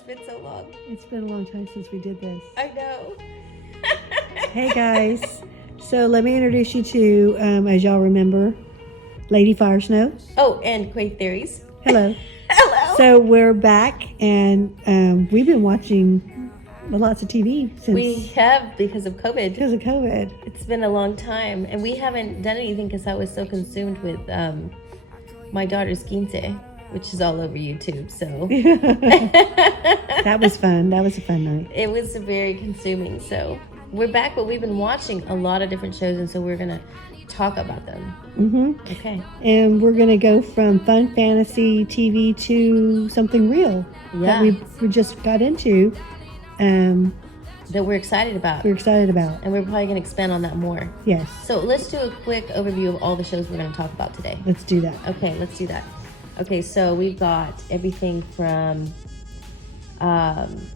It's been so long. It's been a long time since we did this. I know. Hey guys, so let me introduce you to, as y'all remember, Lady Firesnow. Oh, and Quaithe Theories. Hello. Hello. So we're back, and we've been watching lots of TV since We have because of COVID. because of COVID. It's been a long time, and we haven't done anything because I was so consumed with my daughter's quince, which is all over YouTube. So That was fun. That was a fun night. it was very consuming. So we're back, but we've been watching a lot of different shows, and so we're gonna talk about them. Mm-hmm. Okay. And we're gonna go from fun fantasy TV to something real that we just got into. That we're excited about. We're excited about. And we're probably going to expand on that more. Yes. So let's do a quick overview of all the shows we're going to talk about today. Let's do that. Okay, let's do that. Okay, so we've got everything from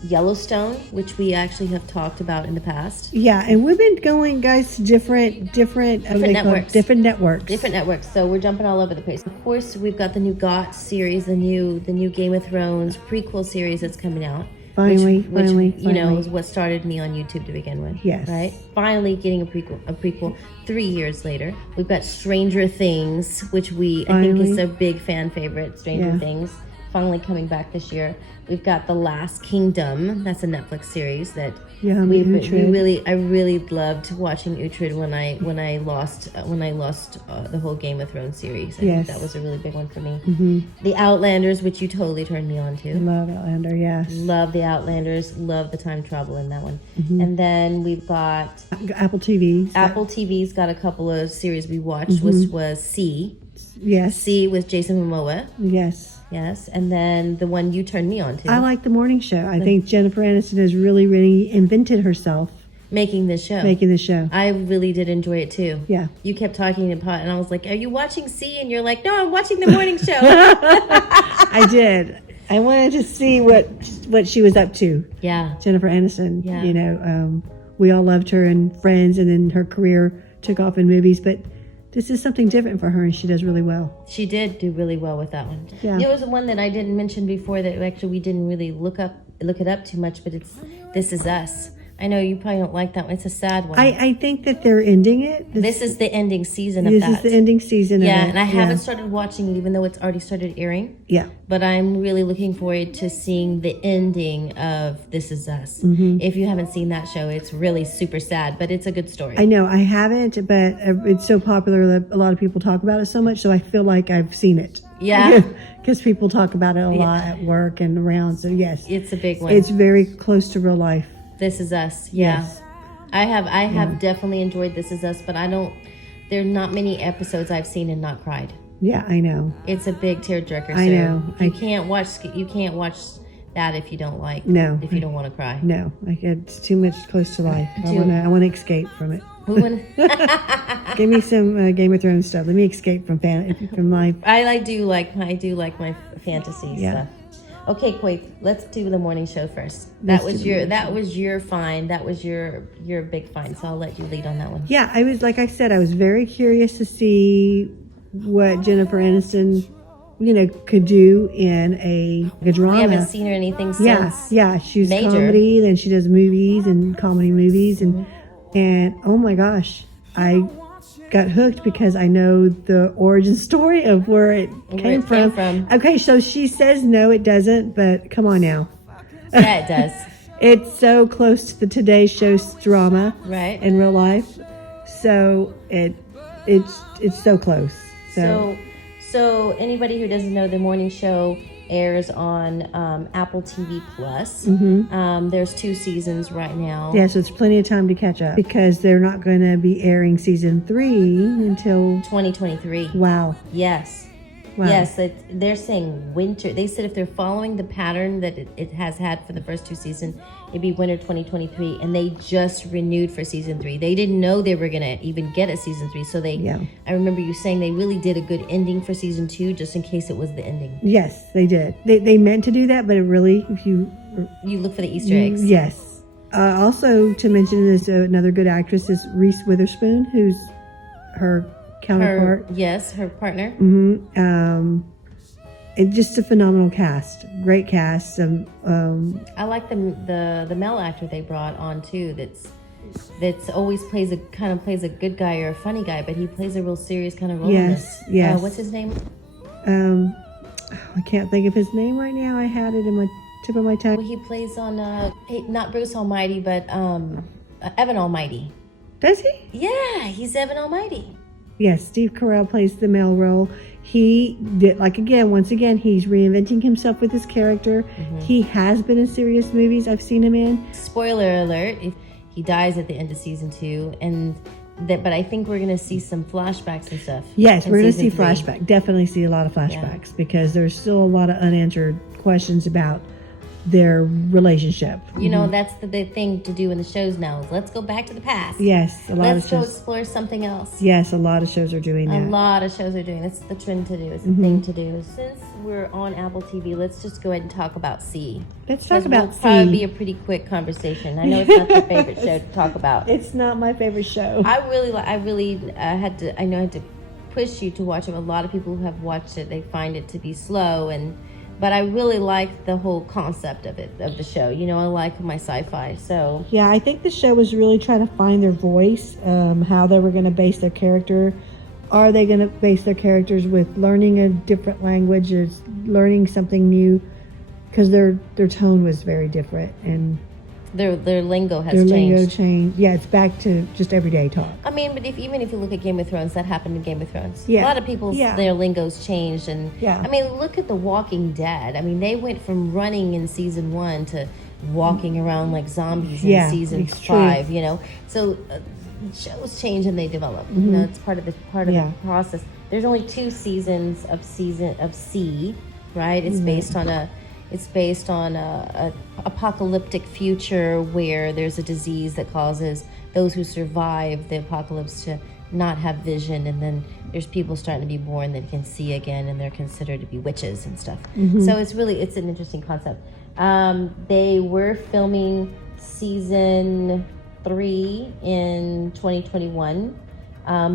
Yellowstone, which we actually have talked about in the past. Yeah, and we've been going, guys, to different networks. Different networks. Different networks, so we're jumping all over the place. Of course, we've got the new GOT series, the new Game of Thrones prequel series that's coming out. Finally, which you know is what started me on YouTube to begin with. Yes. Right. Finally getting a prequel 3 years later. We've got Stranger Things, which I think is a big fan favorite. Stranger Things finally coming back this year. We've got The Last Kingdom. That's a Netflix series that I really loved watching Uhtred when I lost the whole Game of Thrones series. I think that was a really big one for me. Mm-hmm. The Outlanders, which you totally turned me on to. Love Outlander, yes. Love the Outlanders. Love the time travel in that one. Mm-hmm. And then we've got Apple TV. Apple TV's got a couple of series we watched, which was C. Yes. C with Jason Momoa. Yes. Yes. And then the one you turned me on to. I like the morning show. I think Jennifer Aniston has really invented herself making this show. I really did enjoy it too. Yeah. You kept talking about it, and I was like, "Are you watching C?" And you're like, "No, I'm watching the morning show." I did. I wanted to see what she was up to. Yeah. Jennifer Aniston. Yeah. You know, we all loved her in Friends, and then her career took off in movies, but this is something different for her, and she does really well. She did do really well with that one. Yeah. There was one that I didn't mention before that actually we didn't really look it up too much, but it's This Is Us. I know you probably don't like that one. It's a sad one. I think that they're ending it. This is the ending season of that. This is the ending season of it. Yeah, and I haven't started watching it, even though it's already started airing. Yeah. But I'm really looking forward to seeing the ending of This Is Us. Mm-hmm. If you haven't seen that show, it's really super sad, but it's a good story. I know, I haven't, but it's so popular that a lot of people talk about it so much, so I feel like I've seen it. Yeah. Because people talk about it a lot at work and around, so yes. It's a big one. It's very close to real life. This Is Us, yeah. Yes. I have definitely enjoyed This Is Us, but there are not many episodes I've seen and not cried. Yeah, I know. It's a big tearjerker. I know. You can't watch that if you don't like. No. If you don't want to cry. No, it's too much close to life. I want to escape from it. Give me some Game of Thrones stuff. Let me escape from life. I do like my fantasy stuff. Okay, Quaithe, let's do the morning show first. That was your find. That was your big find. So I'll let you lead on that one. Yeah, I was very curious to see what Jennifer Aniston, could do in a drama. We haven't seen her anything since. Yeah, she's major. Comedy, then she does movies and comedy movies, and oh my gosh, I got hooked because I know the origin story of where it came from. Okay, so she says no, it doesn't, but come on now. Yeah, it does. It's so close to the Today Show's drama, right? In real life, so it's so close. So anybody who doesn't know, the morning show airs on Apple TV Plus. Mm-hmm. There's 2 seasons right now. Yeah, so it's plenty of time to catch up because they're not going to be airing season 3 until 2023. Wow. Yes. Wow. Yes, they're saying winter. They said if they're following the pattern that it has had for the first 2 seasons, it'd be winter 2023, and they just renewed for season 3. They didn't know they were gonna even get a season 3, so I remember you saying they really did a good ending for season 2, just in case it was the ending. Yes, they did. They meant to do that, but it really, if you look for the Easter eggs. Yes. Also to mention is another good actress is Reese Witherspoon, who's her counterpart. Her partner. Mm-hmm. it's just a phenomenal cast. Great cast. I like the male actor they brought on too. That's always plays a good guy or a funny guy, but he plays a real serious kind of role in this. Yes. What's his name? I can't think of his name right now. I had it in my tip of my tongue. Well, he plays on not Bruce Almighty, but Evan Almighty. Does he? Yeah, he's Evan Almighty. Yes, Steve Carell plays the male role. He did, once again, he's reinventing himself with his character. Mm-hmm. He has been in serious movies I've seen him in. Spoiler alert, he dies at the end of season 2, but I think we're going to see some flashbacks and stuff. Yes, we're going to see flashbacks. Definitely see a lot of flashbacks because there's still a lot of unanswered questions about their relationship. You know, that's the thing to do in the shows now is let's go back to the past. Yes, let's go explore something else. Yes, a lot of shows are doing that. A lot of shows are doing. That's the trend to do. It's the thing to do. Since we're on Apple TV, let's just go ahead and talk about C. Let's talk about C. Probably be a pretty quick conversation. I know it's not your favorite show to talk about. It's not my favorite show. I had to push you to watch it. A lot of people who have watched it, they find it to be slow but I really like the whole concept of the show. You know, I like my sci-fi, so. Yeah, I think the show was really trying to find their voice, how they were going to base their character. Are they going to base their characters with learning a different language or learning something new? Because their tone was very different and their lingo has changed. Their lingo changed. Yeah, it's back to just everyday talk. I mean, but even if you look at Game of Thrones, that happened in Game of Thrones. Yeah. A lot of people's their lingos changed, and I mean, look at The Walking Dead. I mean, they went from running in season 1 to walking around like zombies in season 5. True. You know, so shows change and they develop. You know, it's part of the process. There's only 2 seasons of C, right? It's based on a apocalyptic future where there's a disease that causes those who survive the apocalypse to not have vision, and then there's people starting to be born that can see again, and they're considered to be witches and stuff. So it's an interesting concept. They were filming season 3 in 2021,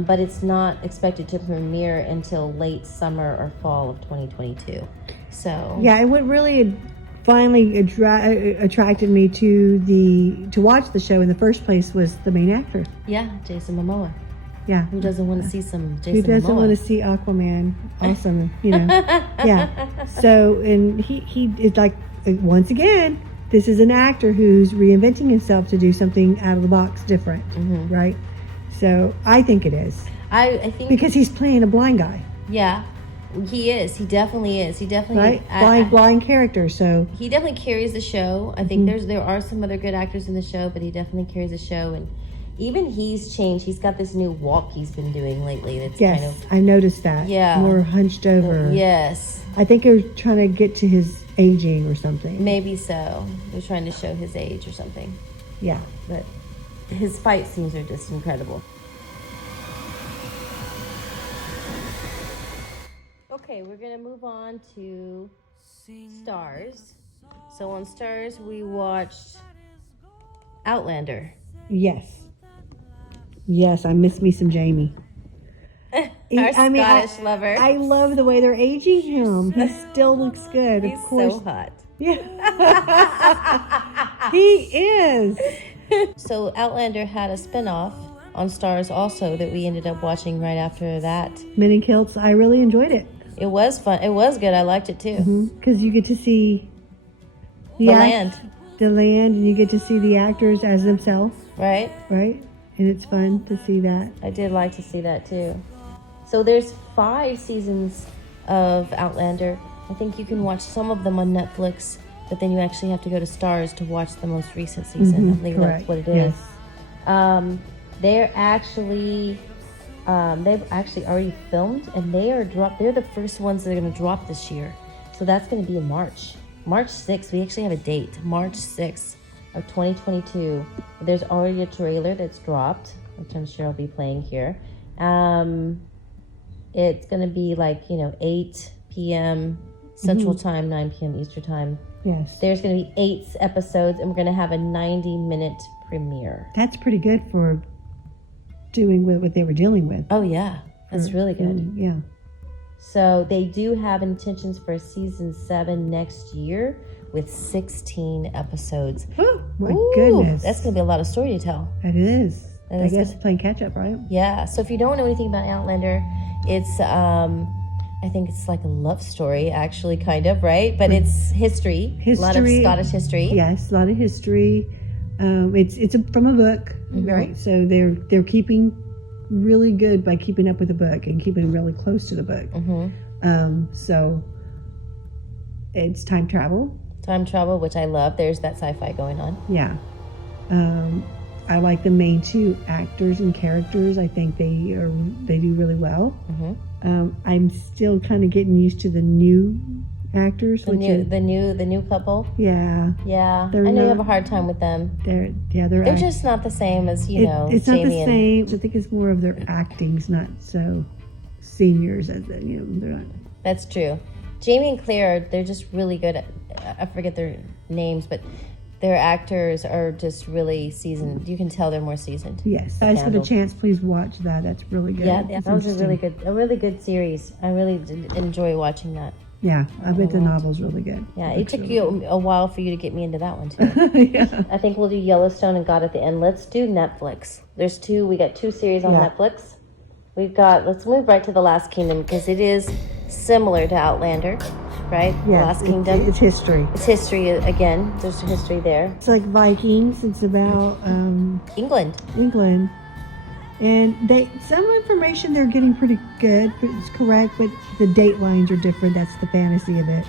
but it's not expected to premiere until late summer or fall of 2022. So yeah, what really finally attracted me to watch the show in the first place was the main actor. Yeah, Jason Momoa. Yeah, who doesn't want to see some Jason Momoa? Who doesn't want to see Aquaman? Awesome, you know. Yeah. So and he is like, once again, this is an actor who's reinventing himself to do something out of the box, different, right? So I think it is. I think because he's playing a blind guy. Yeah. He is. He definitely is. He definitely blind character. So he definitely carries the show. I think there are some other good actors in the show, but he definitely carries the show. And even he's changed. He's got this new walk he's been doing lately. That's kind of. I noticed that. Yeah, more hunched over. Yes. I think they're trying to get to his aging or something. Maybe so. They're trying to show his age or something. Yeah, but his fight scenes are just incredible. Okay, we're going to move on to Stars. So on Stars, we watched Outlander. Yes, I miss me some Jamie. Scottish lover. I love the way they're aging him. He still looks good. He's of course. So hot. Yeah. He is. So Outlander had a spinoff on Stars also that we ended up watching right after that. Men in Kilts. I really enjoyed it. It was fun. It was good. I liked it too. Because you get to see the land, and you get to see the actors as themselves. Right. And it's fun to see that. I did like to see that too. So there's 5 seasons of Outlander. I think you can watch some of them on Netflix, but then you actually have to go to Stars to watch the most recent season. I think that's what it is. Yes. They've actually already filmed, and they're the first ones that are going to drop this year. So that's going to be in March 6th. We actually have a date, March 6th of 2022. There's already a trailer that's dropped, which I'm sure I'll be playing here. It's going to be 8 p.m. Central Time, 9 p.m. Eastern Time. Yes. There's going to be 8 episodes, and we're going to have a 90-minute premiere. That's pretty good for doing what they were dealing with. Oh, yeah. That's really good. Yeah. So they do have intentions for season 7 next year with 16 episodes. Oh, my goodness. That's going to be a lot of story to tell. It is. I guess playing catch up, right? Yeah. So if you don't know anything about Outlander, it's, I think it's like a love story, actually, kind of, right? But it's history. A lot of Scottish history. Yes, a lot of history. It's from a book, right? So they're keeping really good by keeping up with the book and keeping really close to the book. So it's time travel. Time travel, which I love. There's that sci-fi going on. Yeah. I like the main 2 actors and characters. I think they do really well. I'm still kind of getting used to the new actors. The new couple. Yeah. Yeah. I know you have a hard time with them. They're just not the same as it's Jamie not the same. I think it's more of their acting's not so seniors as they're not. That's true. Jamie and Claire, they're just really good at, I forget their names, but their actors are just really seasoned. You can tell they're more seasoned. Yes. Guys, for the chance, please watch that. That's really good. Yeah, that was a really good series. I really did enjoy watching that. Yeah, I bet the novel's really good. Yeah, it took you a while for you to get me into that one too. Yeah. I think we'll do Yellowstone and God at the end. Let's do Netflix. We got 2 series on Netflix. Let's move right to The Last Kingdom because it is similar to Outlander, right? Yes, The Last Kingdom. It's history. It's history again. There's history there. It's like Vikings. It's about England. And some information they're getting pretty good. It's correct, but the date lines are different. That's the fantasy of it.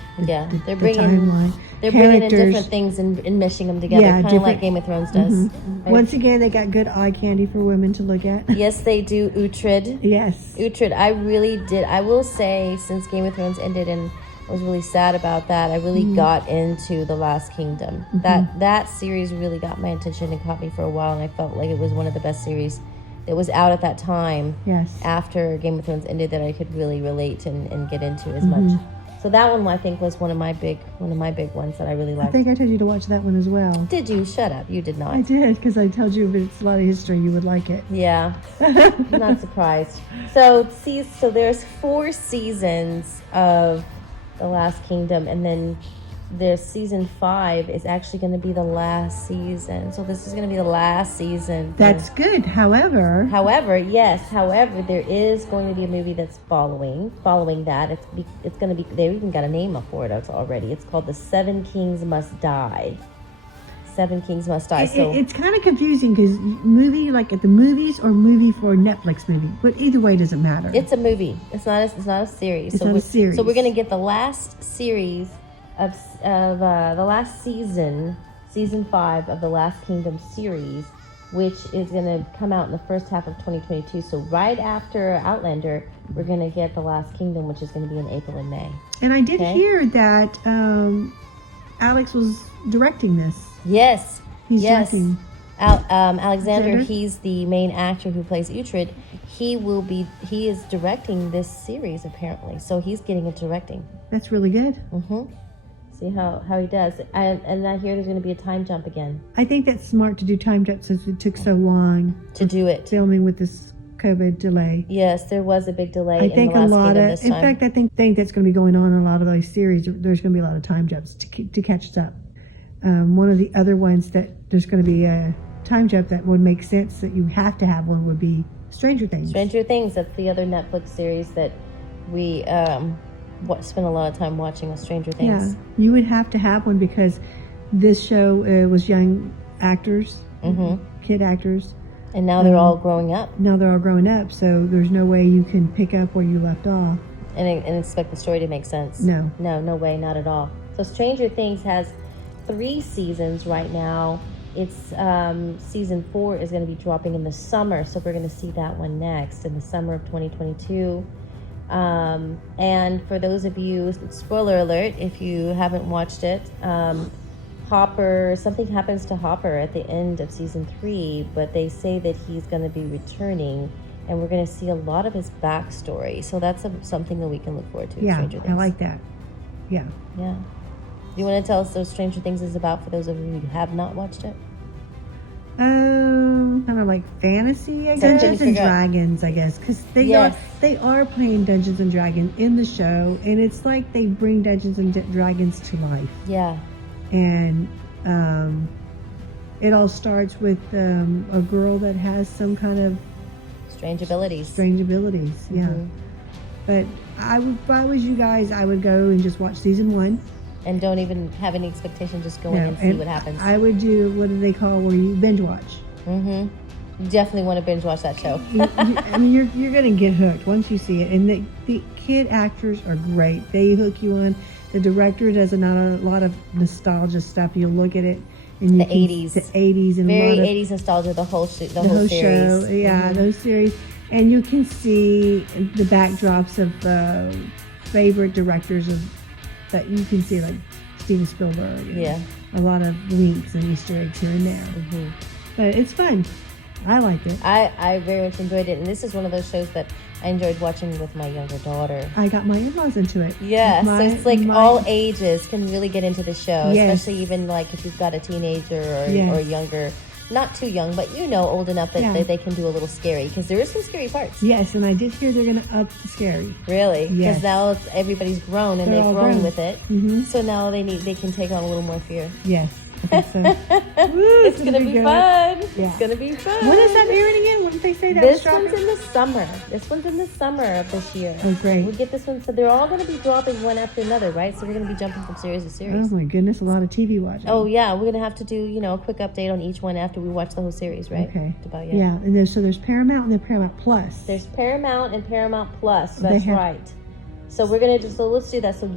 They're bringing in different things and meshing them together, kind of like Game of Thrones does. Right? Once again, they got good eye candy for women to look at. Yes, they do. Uhtred. Yes, Uhtred. I really did. I will say, since Game of Thrones ended, and I was really sad about that, I really got into The Last Kingdom. That series really got my attention and caught me for a while, and I felt like it was one of the best series that was out at that time. Yes. After Game of Thrones ended, that I could really relate and get into as much. So that one, I think, was one of my big ones that I really liked. I think I told you to watch that one as well. Did you? Shut up. You did not. I did, because I told you if it's a lot of history, you would like it. Yeah. I'm not surprised. So there's 4 seasons of The Last Kingdom, and then there's season 5 is actually going to be the last season. So this is going to be the last season. That's good. However, there is going to be a movie that's following that. It's going to be, they even got a name up for it already. It's called The 7 Kings Must Die. 7 Kings Must Die. So it's kind of confusing because movie like at the movies or movie for Netflix movie, but either way it doesn't matter. It's a movie. It's not a series. It's not a series. So we're going to get the last series of the last season 5 of the Last Kingdom series, which is going to come out in the first half of 2022. So right after Outlander, we're going to get The Last Kingdom, which is going to be in April and May. And I did hear that Alex was directing this. Yes. He's directing. Alexander, he's the main actor who plays Uhtred. He is directing this series apparently. So he's getting it directing. That's really good. See how he does. And I hear there's going to be a time jump again. I think that's smart to do time jump since it took so long to do it. Filming with this COVID delay. Yes, there was a big delay. I think in The Last Kingdom this time. In fact, I think that's going to be going on in a lot of those series. There's going to be a lot of time jumps to catch us up. One of the other ones that there's going to be a time jump that would make sense that you have to have one would be Stranger Things. Stranger Things. That's the other Netflix series that we spent a lot of time watching with Stranger Things. Yeah, you would have to have one because this show was young actors, kid actors. And now they're all growing up. Now they're all growing up, so there's no way you can pick up where you left off. And expect the story to make sense. No, way, not at all. So Stranger Things has 3 seasons right now. It's season 4 is going to be dropping in the summer, so we're going to see that one next in the summer of 2022. And for those of you, spoiler alert, if you haven't watched it, something happens to Hopper at the end of season 3, but they say that he's going to be returning, and we're going to see a lot of his backstory. So that's something that we can look forward to. Yeah, Stranger Things. I like that. Yeah. Yeah. Do you want to tell us what Stranger Things is about for those of you who have not watched it? some kind of like fantasy, I guess. Something Dungeons and Dragons, I guess, because they are playing Dungeons and Dragons in the show, and it's like they bring Dungeons and Dragons to life. Yeah. And it all starts with a girl that has some kind of strange abilities. Yeah. But if I was you guys, I would go and just watch season 1. And don't even have any expectation, just go in and see what happens. I would do, what do they call where you binge watch? Mm-hmm. You definitely want to binge watch that show. I mean, you're going to get hooked once you see it. And the kid actors are great. They hook you on. The director does not a lot of nostalgia stuff. You'll look at it. And the 80s. The 80s. And very 80s nostalgia, the whole series. Show. Yeah, those series. And you can see the backdrops of favorite directors that you can see, like Steven Spielberg. Yeah. A lot of winks and Easter eggs here and there. Mm-hmm. But it's fun. I liked it. I very much enjoyed it. And this is one of those shows that I enjoyed watching with my younger daughter. I got my in-laws into it. Yeah, so it's like all ages can really get into the show, especially even like if you've got a teenager or younger. Not too young, but old enough that they can do a little scary, because there is some scary parts. Yes, and I did hear they're going to up the scary. Really? Yes. Because now everybody's grown and they've grown with it. Mm-hmm. So now they can take on a little more fear. Yes, I think so. Woo, it's going to be fun. Yeah. It's going to be fun. When is that airing again? What did they say that This one's in the summer. This one's in the summer of this year. Oh, great. We'll get this one. So they're all going to be dropping one after another, right? So we're going to be jumping from series to series. Oh, my goodness. A lot of TV watching. Oh, yeah. We're going to have to do, a quick update on each one after we watch the whole series, right? Okay. About, yeah. And there's Paramount and there's Paramount Plus. There's Paramount and Paramount Plus. That's right. So we're going to let's do that. So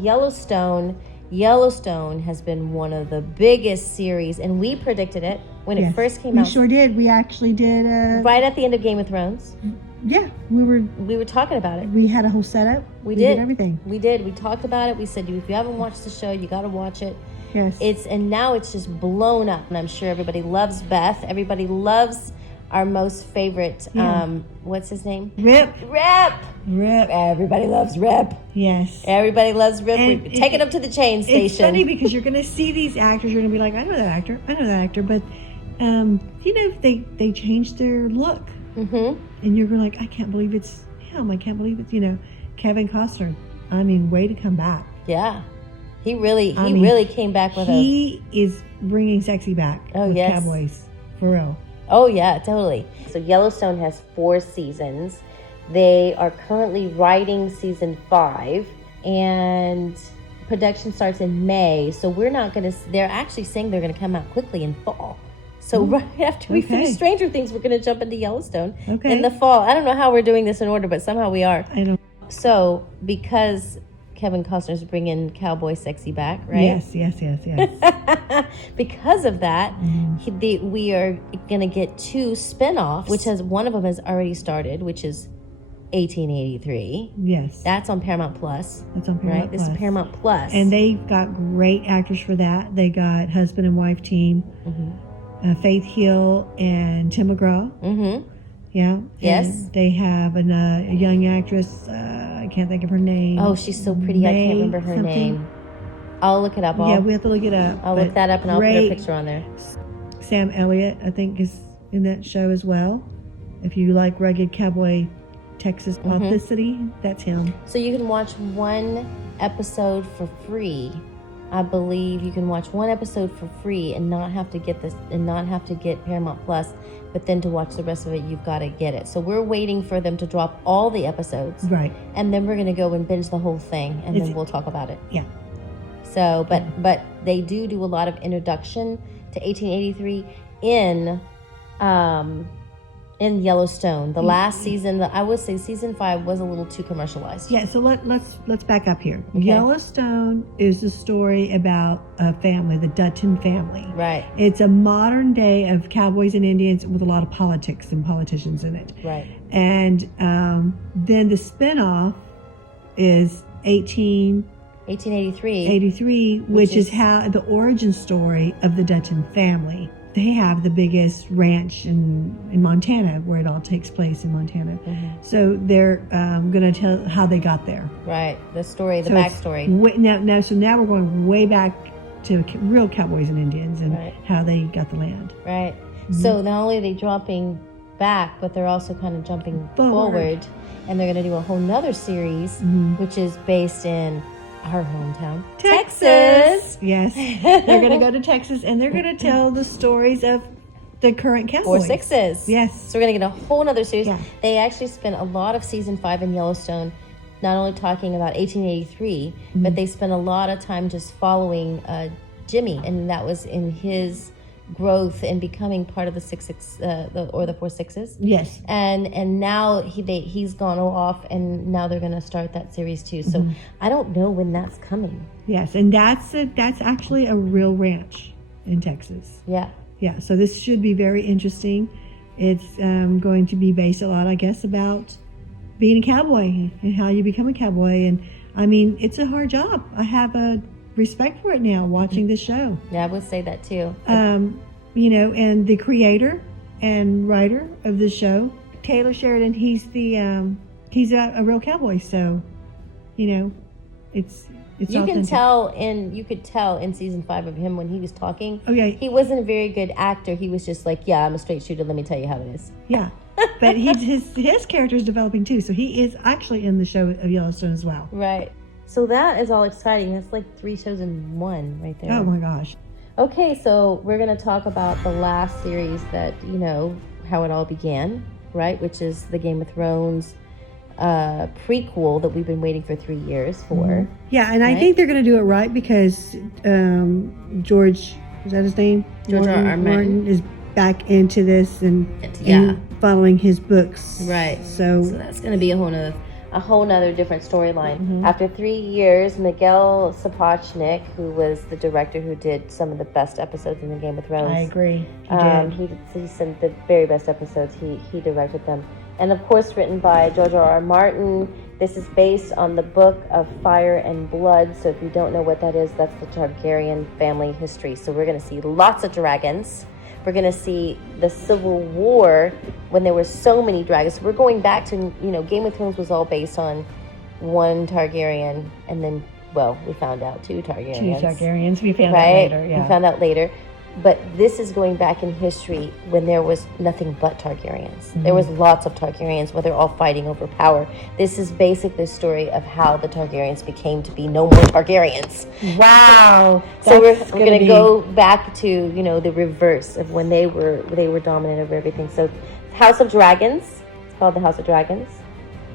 Yellowstone has been one of the biggest series, and we predicted it when it first came out. We sure did. We actually did. Right at the end of Game of Thrones. Yeah, we were talking about it. We had a whole setup. We did everything. We did. We talked about it. We said, if you haven't watched the show, you got to watch it. Yes. And now it's just blown up, and I'm sure everybody loves Beth. Everybody loves our most favorite. What's his name? Rip. Everybody loves Rip. Yes. Everybody loves Rip. We're taking him to the train station. It's funny because you're going to see these actors. You're going to be like, I know that actor. But, they changed their look. Mm-hmm. And you're like, I can't believe it's him. I can't believe it's, Kevin Costner. I mean, way to come back. Yeah. He really came back with He is bringing sexy back with Cowboys. For real. Oh, yeah, totally. So Yellowstone has 4 seasons. They are currently writing season 5, and production starts in May. So they're actually saying they're going to come out quickly in fall. So right after we finish Stranger Things, we're going to jump into Yellowstone in the fall. I don't know how we're doing this in order, but somehow we are. I don't. So because Kevin Costner's bringing cowboy sexy back, right? Yes. Because of that, we are going to get 2 spin-offs, which one of them has already started, which is 1883. Yes. That's on Paramount Plus. That's on Paramount Plus. This is Paramount Plus. And they've got great actors for that. They got husband and wife team, Faith Hill and Tim McGraw. Mm-hmm. Yeah. Yes. And they have a young actress. I can't think of her name. Oh, she's so pretty. I can't remember her name. I'll look it up. We have to look it up. I'll look that up and I'll put her picture on there. Sam Elliott, I think, is in that show as well. If you like rugged cowboy Texas authenticity, that's him. So you can watch one episode for free. I believe you can watch one episode for free and not have to get Paramount Plus, but then to watch the rest of it, you've got to get it. So we're waiting for them to drop all the episodes. Right. And then we're going to go and binge the whole thing, and then we'll talk about it. Yeah. So, but they do a lot of introduction to 1883 in Yellowstone. The last season, I would say season 5 was a little too commercialized. Yeah, so let's back up here. Okay. Yellowstone is the story about a family, the Dutton family. Right. It's a modern day of cowboys and Indians with a lot of politics and politicians in it. Right. And then the spinoff is 1883, which is how the origin story of the Dutton family. They have the biggest ranch in Montana, where it all takes place in Montana. Mm-hmm. So they're going to tell how they got there. Right, the story, the backstory. Now we're going way back to real cowboys and Indians and how they got the land. Right. So not only are they dropping back, but they're also kind of jumping forward. And they're going to do a whole nother series, which is based in our hometown, Texas. Yes. They're going to go to Texas, and they're going to tell the stories of the current cowboys. 4-6s. Yes. So we're going to get a whole nother series. Yeah. They actually spent a lot of season 5 in Yellowstone, not only talking about 1883, but they spent a lot of time just following Jimmy, and that was in his growth and becoming part of the 6-6 or the 4-6s. Yes. And now he's gone off, and now they're going to start that series too. So I don't know when that's coming. Yes, and that's actually a real ranch in Texas. Yeah. Yeah, so this should be very interesting. It's going to be based a lot, I guess, about being a cowboy and how you become a cowboy. And I mean, it's a hard job. I have a respect for it now watching this show. Yeah, I would say that too. You know, and the creator and writer of the show, Taylor Sheridan, he's a real cowboy. So, you know, it's you authentic. you could tell in season 5 of him when he was talking. Oh yeah, he wasn't a very good actor. He was just like, yeah, I'm a straight shooter. Let me tell you how it is. Yeah, but his character is developing too. So he is actually in the show of Yellowstone as well. Right. So that is all exciting. That's like 3 shows in one right there. Oh my gosh. Okay, so we're going to talk about the last series that, you know, how it all began, right? Which is the Game of Thrones prequel that we've been waiting for 3 years for. Yeah, and I think they're going to do it right because George, is that his name? George R. R. Martin is back into this and following his books. Right. So that's going to be a whole nother different storyline. After 3 years, Miguel Sapochnik, who was the director who did some of the best episodes in the Game of Thrones. I agree. He sent the very best episodes. He directed them. And of course, written by George R. R. Martin. This is based on the book of Fire and Blood. So if you don't know what that is, that's the Targaryen family history. So we're going to see lots of dragons. We're going to see the Civil War when there were so many dragons. So we're going back to, you know, Game of Thrones was all based on one Targaryen, and then, well, we found out 2 Targaryens. 2 Targaryens. We found out later. Yeah. We found out later. But this is going back in history when there was nothing but Targaryens. There was lots of Targaryens where they're all fighting over power. This is basically the story of how the Targaryens became to be no more Targaryens. Wow. So we're going to go back to, you know, the reverse of when they were dominant over everything. So House of Dragons. It's called the House of Dragons.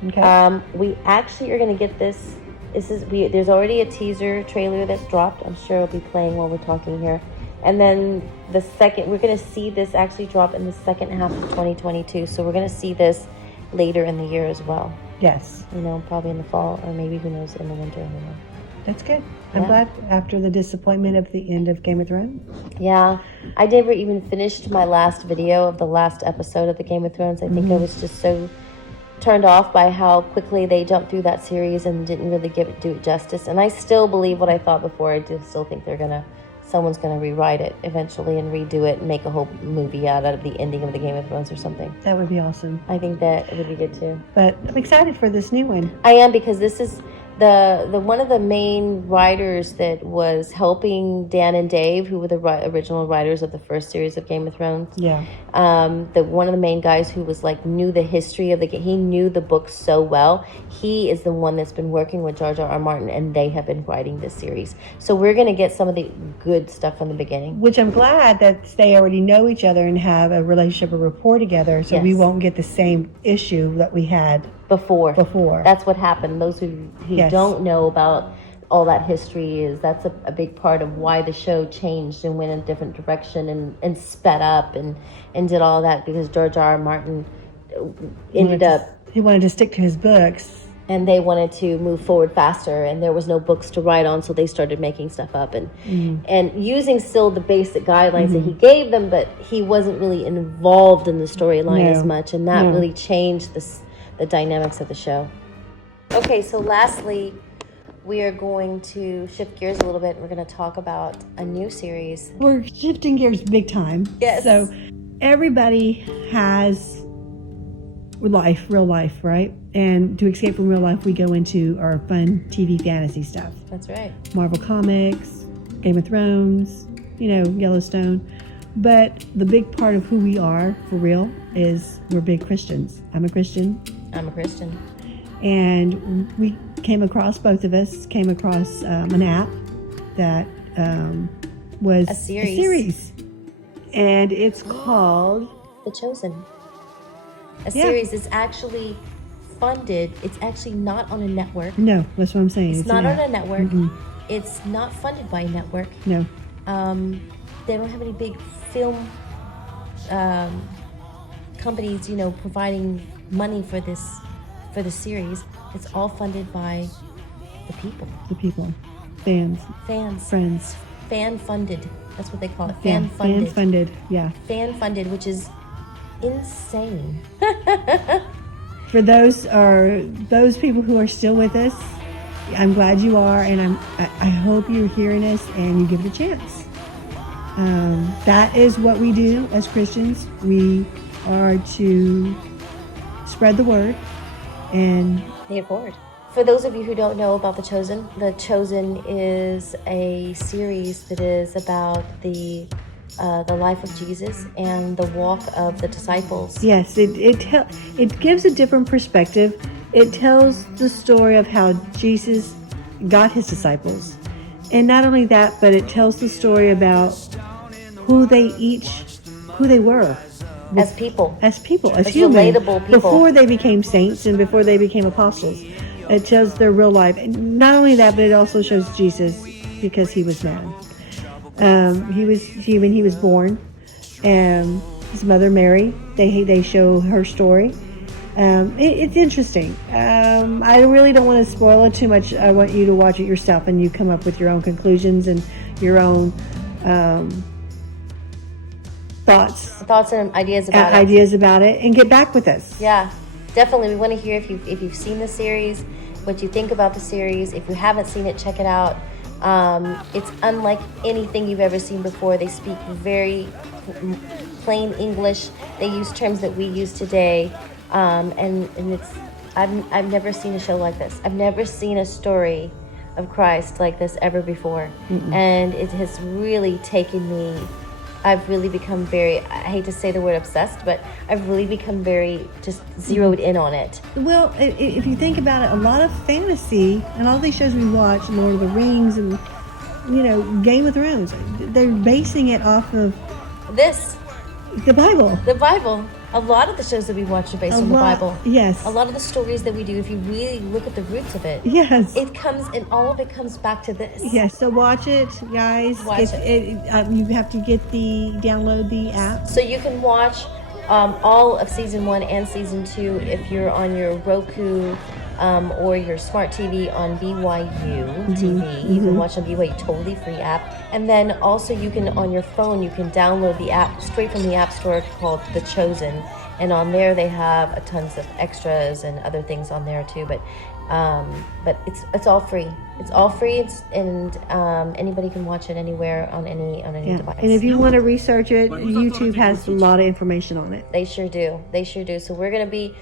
Okay. We actually are going to get this. There's already a teaser trailer that's dropped. I'm sure it'll be playing while we're talking here. And then we're going to see this actually drop in the second half of 2022. So we're going to see this later in the year as well. Yes. You know, probably in the fall, or maybe, who knows, in the winter. I don't know. That's good. I'm glad after the disappointment of the end of Game of Thrones. Yeah. I never even finished my last video of the last episode of the Game of Thrones. I think I was just so turned off by how quickly they jumped through that series and didn't really do it justice. And I still believe what I thought before. I do still think someone's going to rewrite it eventually and redo it and make a whole movie out of the ending of the Game of Thrones or something. That would be awesome. I think that would be good too. But I'm excited for this new one. I am, because this is the one of the main writers that was helping Dan and Dave, who were the original writers of the first series of Game of Thrones. Yeah. One of the main guys who was knew the history of he knew the book so well. He is the one that's been working with George R. R. Martin, and they have been writing this series. So we're going to get some of the good stuff from the beginning. Which I'm glad that they already know each other and have a relationship, a rapport together, so we won't get the same issue that we had before. That's what happened. Those who don't know about all that history that's a big part of why the show changed and went in a different direction and sped up and did all that, because George R. R. Martin he wanted to stick to his books, and they wanted to move forward faster, and there was no books to write on, so they started making stuff up and using still the basic guidelines that he gave them, but he wasn't really involved in the storyline as much, and that really changed the dynamics of the show. Okay, so lastly, we are going to shift gears a little bit. We're going to talk about a new series. We're shifting gears big time. Yes. So everybody has real life, right? And to escape from real life, we go into our fun TV fantasy stuff. That's right. Marvel Comics, Game of Thrones, Yellowstone. But the big part of who we are, for real, is we're big Christians. I'm a Christian. I'm a Christian. And we both of us came across an app that was a series. And it's called The Chosen. A series is actually funded. It's actually not on a network. No, that's what I'm saying. It's not on a network. It's not funded by a network. No. They don't have any big film companies, providing money for the series. It's all funded by the people. The people. Fans. Friends. Fan funded. That's what they call it. Fan funded. Yeah. Fan funded, which is insane. For those people who are still with us, I'm glad you are, and I hope you're hearing us and you give it a chance. That is what we do as Christians. We are to spread the word and pay it forward. For those of you who don't know about The Chosen is a series that is about the life of Jesus and the walk of the disciples. Yes, it gives a different perspective. It tells the story of how Jesus got his disciples. And not only that, but it tells the story about who they were. As people. As humans. Relatable people. Before they became saints and before they became apostles. It shows their real life. And not only that, but it also shows Jesus because he was man. When he was born, his mother Mary, they show her story. It's interesting. I really don't want to spoil it too much. I want you to watch it yourself and you come up with your own conclusions and your own thoughts and ideas about it, and get back with us. Yeah, definitely. We want to hear if you've seen the series, what you think about the series. If you haven't seen it, check it out. It's unlike anything you've ever seen before. They speak very plain English. They use terms that we use today, and it's I've never seen a show like this. I've never seen a story of Christ like this ever before. And it has really taken me. I've really become I hate to say the word obsessed, but I've really become very just zeroed in on it. Well, if you think about it, a lot of fantasy and all these shows we watch, Lord of the Rings and, Game of Thrones, they're basing it off of the Bible. The Bible. A lot of the shows that we watch are based on the Bible. Yes. A lot of the stories that we do, if you really look at the roots of it. Yes. All of it comes back to this. Yes. So watch it, guys. Watch it. You have to download the app. So you can watch all of season 1 and season 2 if you're on your Roku or your smart TV on BYU TV. You can watch on BYU, totally free app. And then also you can, on your phone, you can download the app straight from the App Store called The Chosen. And on there they have tons of extras and other things on there too. But it's all free. It's all free, and anybody can watch it anywhere on any device. And if you want to research it, YouTube has a lot of information on it. They sure do. So we're gonna be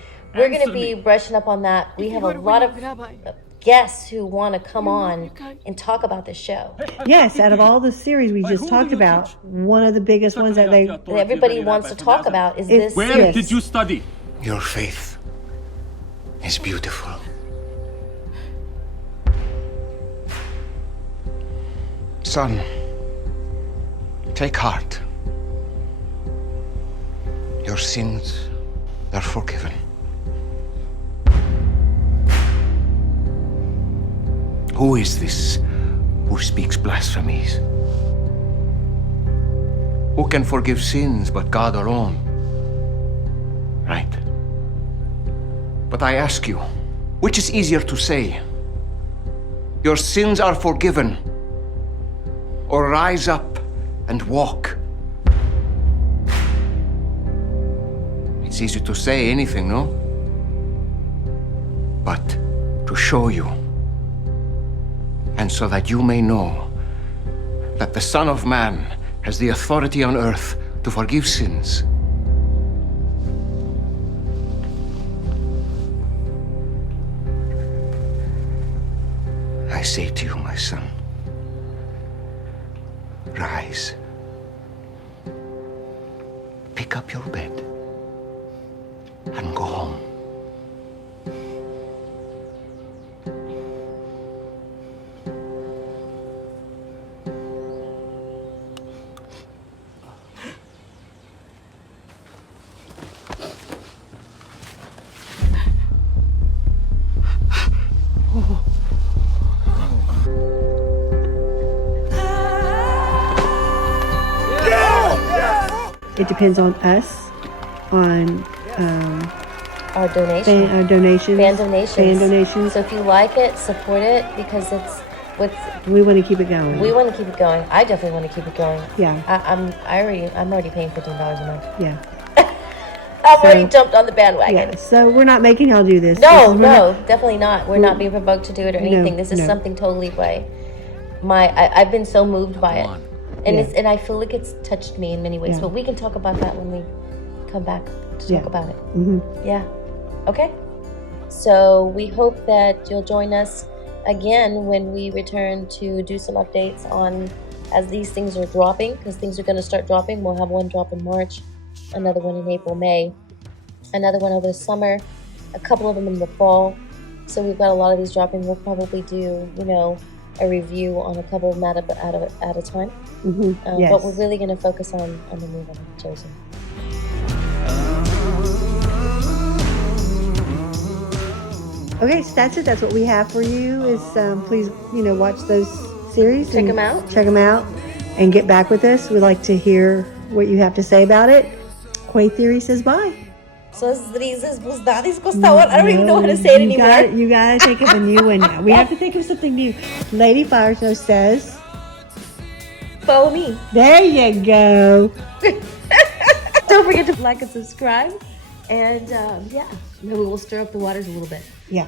brushing up on that. We have a lot of guests who want to come on and talk about this show. Yes, out of all the series we just talked about, one of the biggest ones that everybody wants to talk about is this. Where did you study? Your faith is beautiful. Son, take heart. Your sins are forgiven. Who is this who speaks blasphemies? Who can forgive sins but God alone? Right. But I ask you, which is easier to say? Your sins are forgiven, or rise up and walk? It's easy to say anything, no? But to show you, and so that you may know that the Son of Man has the authority on earth to forgive sins. I say to you, my son, rise pick up your bed and go home. It depends on us, on our donations. Fan donations. So if you like it, support it, because it's we want to keep it going. We want to keep it going. I definitely want to keep it going. Yeah. I'm already paying $15 a month. Yeah. I've already jumped on the bandwagon. Yeah. So we're not making y'all do this. No, definitely not. We're not being provoked to do it or anything. This is something totally by I've been so moved by it. And I feel like it's touched me in many ways. But we can talk about that when we come back to talk about it. Mm-hmm. Yeah. Okay. So we hope that you'll join us again when we return to do some updates on as these things are dropping, because things are going to start dropping. We'll have one drop in March, another one in April, May, another one over the summer, a couple of them in the fall. So we've got a lot of these dropping. We'll probably do, a review on a couple of them at a time. Mm-hmm. Yes. But we're really going to focus on the new one, Chosen. Okay, so that's it. That's what we have for you. Is please, watch those series. Check them out. Check them out, and get back with us. We'd like to hear what you have to say about it. Quaithe Theory says bye. I don't even know how to say it anymore. You gotta think of a new one now. We have to think of something new. Lady Firesnow says, follow me. There you go. Don't forget to like and subscribe. And maybe we'll stir up the waters a little bit. Yeah.